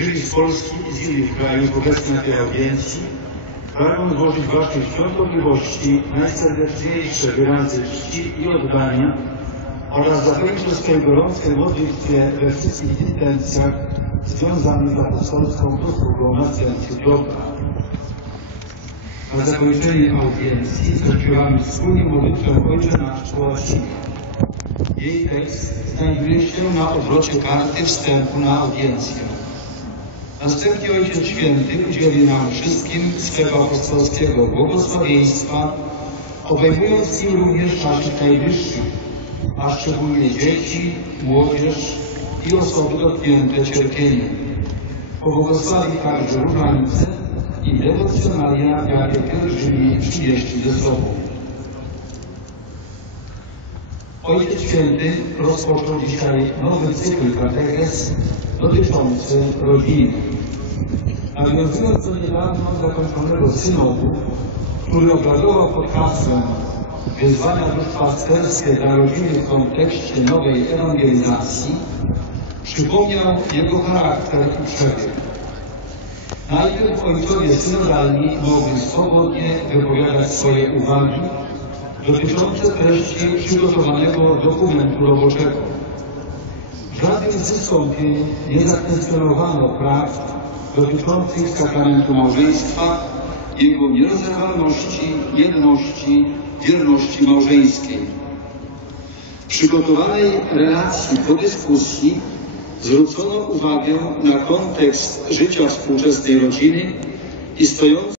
Żydzi z Polski i z innych krajów obecni na tej audiencji pragną złożyć Waszej świątobliwości najserdeczniejsze wyrazy czci i oddania oraz zapewnić o swojej gorącej modlitwie we wszystkich intencjach związanych z apostolską posługą na centrum dobra. Na zakończenie audiencji zaśpiewamy wspólnie modlitwę Ojcze Nasz po łacinie. Jej tekst znajduje się na odwrocie karty wstępu na audiencję. Następnie Ojciec Święty udzieli nam wszystkim swego apostolskiego błogosławieństwa, obejmując nim również naszych najbliższych, a szczególnie dzieci, młodzież i osoby dotknięte cierpieniem. Pobłogosławi także różańce i dewocjonalia, jakie pielgrzymi przynieśli ze sobą. Ojciec Święty rozpoczął dzisiaj nowy cykl katechez dotyczący rodziny. Nawiązując do niedawno zakończonego synodu, który obradował pod hasłem wyzwania duszpasterskie dla rodziny w kontekście nowej ewangelizacji, przypomniał jego charakter i przebieg. Najpierw ojcowie synodalni mogli swobodnie wypowiadać swoje uwagi dotyczące treści przygotowanego dokumentu roboczego. W żadnym z wystąpień nie zakwestionowano praw dotyczących sakramentu małżeństwa, jego nierozerwalności, jedności, wierności małżeńskiej. W przygotowanej relacji po dyskusji zwrócono uwagę na kontekst życia współczesnej rodziny i stojący